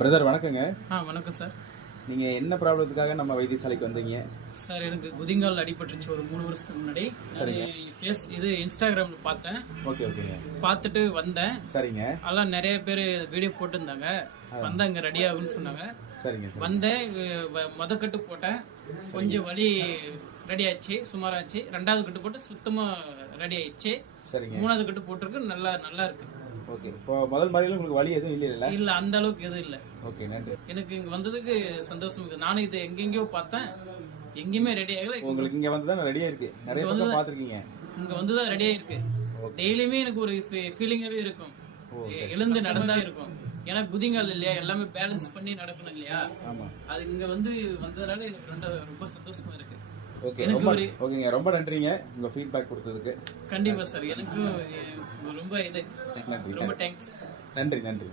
Brother வணக்கங்க. ஆ வணக்கம் sir நீங்க என்ன ப்ராப்ளத்துக்காக நம்ம வைத்தியசாலைக்கு வந்தீங்க? சார் எனக்கு குதிங்கால் அடிபட்டுருச்சு ஒரு மூணு வருஷத்துக்கு முன்னாடி. பேஸ் இது இன்ஸ்டாகிராம்ல பார்த்தேன். ஓகே ஓகேங்க. பார்த்துட்டு வந்தேன். சரிங்க. அதெல்லாம் நிறைய பேர் வீடியோ போட்டிருந்தாங்க. வந்தா இங்க ரெடி ஆகுன்னு சொன்னாங்க. சரிங்க சரி வந்தேன் வ- வ- மொத கட்டு போட்டேன். கொஞ்சம் வலி ரெடி ஆச்சு சுமாராச்சு. ரெண்டாவது கட்டு போட்டு சுத்தமா ரெடி ஆயிடுச்சு. சரிங்க. மூணாவது கட்டு போட்டிருக்கு நல்லா நல்லா இருக்கு. ஓகே. இப்போ முதல் மாதிரில உங்களுக்கு வலி எதுவும் இல்லைல்ல இல்ல அந்த அளவுக்கு எதுவும் இல்லை. ஓகே நன்றி. எனக்கு இங்க வந்ததுக்கு சந்தோஷம். இருக்கு நானும் இது எங்கெங்கயோ பார்த்தேன். எங்கேயுமே ரெடி ஆகல. உங்களுக்கு இங்க வந்து தான் ரெடியா இருக்கு நிறைய பக்கம் பாத்திருக்கீங்க இங்க வந்து தான் ரெடியா இருக்கு டெய்லியுமே எனக்கு ஒரு ஃபீலிங்காவே இருக்கும். எழுந்து நடந்தா இருக்கும். ஏன்னா குதிங்கால் இல்லையா? எல்லாமே பேலன்ஸ் பண்ணி நடக்கணும் இல்லையா? ஆமா. அது இங்க வந்து வந்ததுனால எனக்கு ரொம்ப ரொம்ப சந்தோஷமா இருக்கு. ஓகே எனக்கு ரொம்ப ஓகேங்க. ரொம்ப நன்றிங்க உங்க ஃபீட்பேக் கொடுத்ததுக்கு. கண்டிப்பா சார். எனக்கும் அஹ், ரொம்ப இது. ரொம்ப தேங்க்ஸ் நன்றி நன்றி.